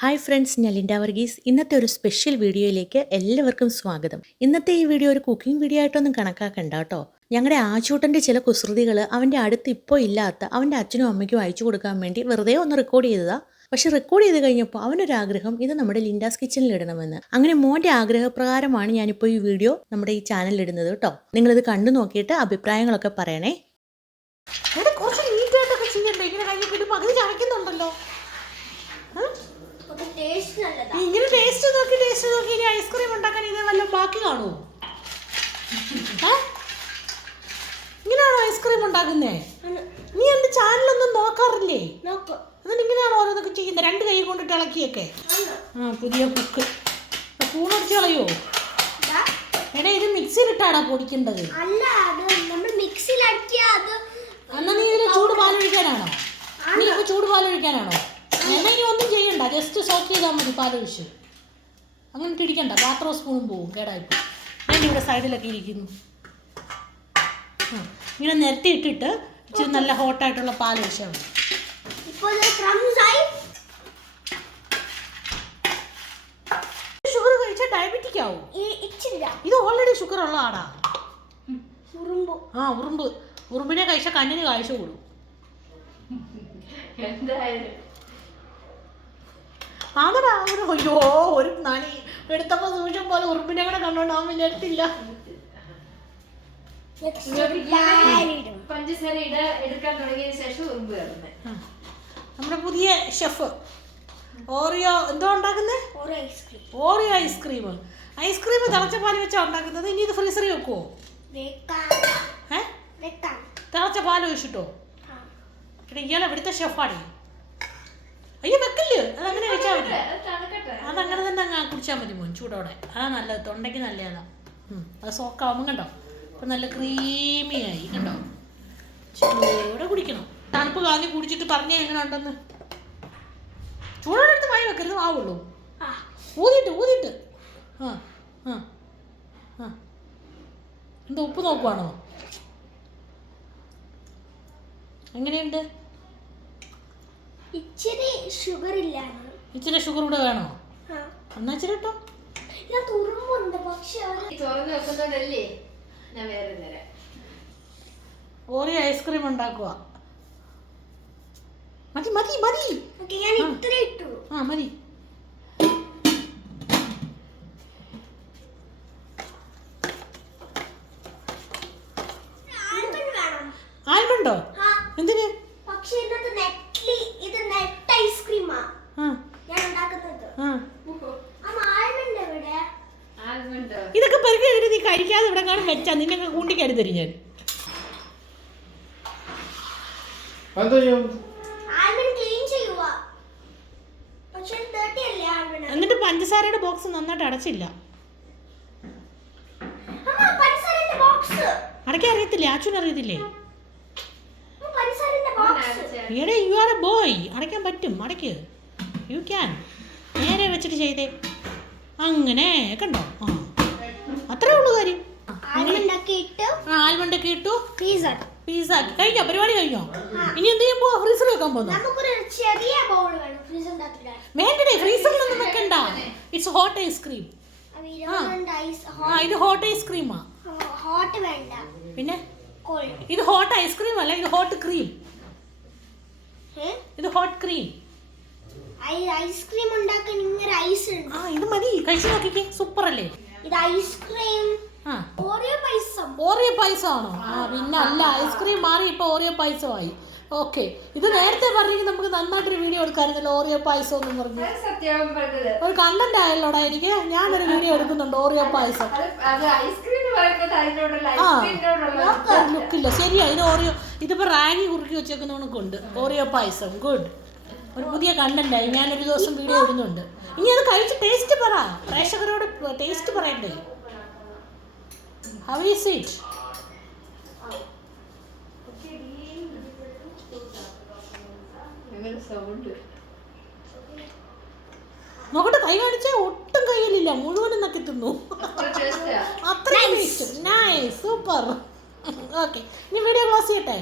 Hi friends, ഞാൻ Linda Varghese. ഇന്നത്തെ ഒരു സ്പെഷ്യൽ വീഡിയോയിലേക്ക് എല്ലാവർക്കും സ്വാഗതം. ഇന്നത്തെ ഈ വീഡിയോ ഒരു കുക്കിംഗ് വീഡിയോ ആയിട്ടൊന്നും കണക്കാക്കണ്ട കേട്ടോ. ഞങ്ങളുടെ ആച്ചൂട്ടൻ്റെ ചില കുസൃതികൾ അവൻ്റെ അടുത്ത് ഇപ്പോൾ ഇല്ലാത്ത അവൻ്റെ അച്ഛനും അമ്മയ്ക്കും അയച്ചു കൊടുക്കാൻ വേണ്ടി വെറുതെ ഒന്ന് റെക്കോർഡ് ചെയ്തതാണ്. പക്ഷെ റെക്കോർഡ് ചെയ്ത് കഴിഞ്ഞപ്പോൾ അവനൊരാഗ്രഹം ഇത് നമ്മുടെ ലിൻഡാസ് കിച്ചണിൽ ഇടണമെന്ന്. അങ്ങനെ മോൻ്റെ ആഗ്രഹപ്രകാരമാണ് ഞാനിപ്പോൾ ഈ വീഡിയോ നമ്മുടെ ഈ ചാനലിൽ ഇടുന്നത് കേട്ടോ. നിങ്ങളിത് കണ്ടു നോക്കിയിട്ട് അഭിപ്രായങ്ങളൊക്കെ പറയണേ. കുറച്ച് നീറ്റായിട്ടൊക്കെ ചെയ്യണ്ടേ? ഇങ്ങനെ കഴിഞ്ഞിട്ട് പകുതി ചവയ്ക്കുന്നുണ്ടല്ലോ. ഇങ്ങനെ ടേസ്റ്റ് നോക്കി ഇനി ഐസ്ക്രീം ഉണ്ടാക്കാൻ ഇത് വല്ല ബാക്കി കാണുമോ? ഇങ്ങനെയാണോ ഐസ്ക്രീം ഉണ്ടാക്കുന്നേ? നീ എന്റെ ചാനലൊന്നും നോക്കാറില്ലേ? എന്നിട്ട് ഇങ്ങനെയാണോ ഓരോന്നൊക്കെ ചെയ്യുന്നത്? രണ്ട് കൈ കൊണ്ടിട്ട് ഇളക്കിയൊക്കെ. പുതിയ കുക്ക് പൂണടിച്ച് കളയോ? എടാ, ഇത് മിക്സിയിലിട്ടാടാ പൊടിക്കേണ്ടത്. എന്നാ നീ ഇതിന് ചൂട് പാലൊഴിക്കാനാണോ? നീ ഇപ്പൊ ചൂട് പാലൊഴിക്കാനാണോ? എന്നാ ഇനി ഒന്നും ചെയ്യണ്ട, ജസ്റ്റ് സോക്ക് ചെയ്താൽ മതി പാലൊഴിച്ച്. അങ്ങനെ ഇടിക്കണ്ട, പാത്രവും സ്പൂണും പോവും, കേടായിപ്പോ. ഞാൻ ഇവിടെ സൈഡിലൊക്കെ ഇരിക്കുന്നു. ഇങ്ങനെ നിരത്തി ഇട്ടിട്ട് ഇച്ചിരി നല്ല ഹോട്ടായിട്ടുള്ള പാലൊഴിച്ചാൽ മതി. ഷുഗർ കഴിച്ചാൽ ഡയബറ്റിക് ആവും. ഇത് ഓൾറെഡി ഷുഗർ ഉള്ള ആടാ. ഉറുമ്പിനെ കഴിച്ചാൽ കണ്ണിന് കാഴ്ച കൂടും. അതടാ, അയ്യോ, ഒരു നണി എടുത്തപ്പോ സൂക്ഷം പോലെ ഉറുമ്പിനെ കൂടെ കണ്ടോണ്ട് അവൻ വിചാരിച്ചില്ല. നമ്മുടെ പുതിയ ഷെഫ് ഓറിയോ എന്തോ ഉണ്ടാക്കുന്നേ? Oreo ice cream. ഐസ്ക്രീം തിളച്ച പാല് വെച്ചാ ഉണ്ടാക്കുന്നത്. ഇനി ഇത് ഫ്രീസറിൽ വെക്കുവോ? തിളച്ച പാല് ഒഴിച്ചിട്ടോ? ഇയാളെ ഇവിടുത്തെ ഷെഫാണ്. അയ്യോ, വെക്കല്ലേ, അതങ്ങനെ കഴിച്ചാൽ മതി. അതങ്ങനെ തന്നെ അങ്ങ് കുടിച്ചാൽ മതി മോൻ, ചൂടോടെ. അതാ നല്ലത്, തൊണ്ടയ്ക്ക് നല്ലതാണ്. അത് സോക്കാവുമ്പോൾ കണ്ടോ, ഇപ്പം നല്ല ക്രീമിയായി കണ്ടോ. ചൂടോടെ കുടിക്കണം. തണുപ്പ് കാഞ്ഞ് കുടിച്ചിട്ട് പറഞ്ഞേ എങ്ങനെ ഉണ്ടെന്ന്. ചൂടോടെ എടുത്ത് വായി വെക്കരുത്, ആവുള്ളൂ. ഊതിയിട്ട് എന്താ ഉപ്പ് നോക്കുവാണോ? എങ്ങനെയുണ്ട്? ഇച്ചിരി ഷുഗർ ഇല്ല. ഇച്ചിരി ഷുഗർ കൂടെ വേണോ? എന്നാ ഇച്ചിരി കേട്ടോ. ഓറിയോ ഐസ്ക്രീം ഉണ്ടാക്കുക. മതി മതി മതി. മതി. ആൽമണ്ടോ? എന്തിന്? ഇതൊക്കെ പെരുക്കി എടുത്ത് നീ കഴിക്കാതെ ഇവിടെ കാണും വെച്ചാ നിന്നെ കൂണ്ടിക്കരുതരും ഞാൻ. എന്നിട്ട് പഞ്ചസാരയുടെ ബോക്സ് നന്നായിട്ട് അടച്ചില്ല. അടയ്ക്കാൻ അറിയത്തില്ലേ? അച്ഛനും അറിയത്തില്ലേ? ഈടെ യു ആർ എ ബോയ്. അടയ്ക്കാൻ പറ്റും, അടയ്ക്ക്. You can. നേരെ വെച്ചിട്ട് ചെയ്തേ. അങ്ങനെ കണ്ടോ? അത്രേ ഉള്ളൂ കാര്യം. ആൽമണ്ടൊക്കെ ഇട്ടു. പിസ്സ കഴിഞ്ഞോ? പരിപാടി കഴിഞ്ഞോ? ഇനി എന്ത് ചെയ്യാൻ പോവാ? ഫ്രീസറിൽ വെക്കാൻ പോകുന്നു. വേണ്ടേ, ഫ്രീസറിലൊന്നും വെക്കണ്ട. It's hot ice cream. ഇത് ഹോട്ട് ഐസ്ക്രീമാ. പിന്നെ ഇത് ഹോട്ട് ഐസ്ക്രീം അല്ല, ഇത് ഹോട്ട് ക്രീം. ഇത് ഹോട്ട് ക്രീം. ഐസ്ക്രീം ഉണ്ടാക്കാൻ ഇങ്ങനെ ഐസ് ഉണ്ട്. ഇത് മതി, കഴിച്ചു നോക്കിക്കേ, സൂപ്പർ അല്ലേ? ഇത് ഐസ്ക്രീം. ഓറിയോ പായസമാണോ? പിന്നെ അല്ല, ഐസ്ക്രീം മാറി ഇപ്പൊ ഓറിയോ പായസമായി. ഓക്കെ, ഇത് നേരത്തെ പറഞ്ഞെങ്കിൽ നമുക്ക് നന്നായിട്ടൊരു വീഡിയോ എടുക്കാറുണ്ടല്ലോ. ഓറിയോ പായസം എന്ന് പറഞ്ഞു ഒരു കണ്ടന്റ് ആയല്ലോടാ എനിക്ക്. ഞാനൊരു വീഡിയോ എടുക്കുന്നുണ്ട് ഓറിയോ പായസം. ലുക്കില്ല, ശരിയാ. ഇത് ഓറിയോ, ഇതിപ്പോ റാഗി കുറുക്കി വെച്ചേക്കുന്നവണക്കുണ്ട് ഓറിയോ പായസം. ഗുഡ്, ഒരു പുതിയ കണ്ടന്റായി. ഞാനൊരു ദിവസം വീഡിയോ ഇടുന്നുണ്ട്. ഇനി അത് കഴിച്ച് ടേസ്റ്റ് പറ, പ്രേക്ഷകരോട് ടേസ്റ്റ് പറയണ്ടേ. How is it? നോക്കട്ടെ, കൈ കാണിച്ചാൽ ഒട്ടും കയ്യിലില്ല, മുഴുവനും നക്കി തിന്നു. അത്രയും നൈസ്, സൂപ്പർ. ഓക്കെ, ഇനി വീഡിയോ ക്ലോസ് ചെയ്യട്ടെ.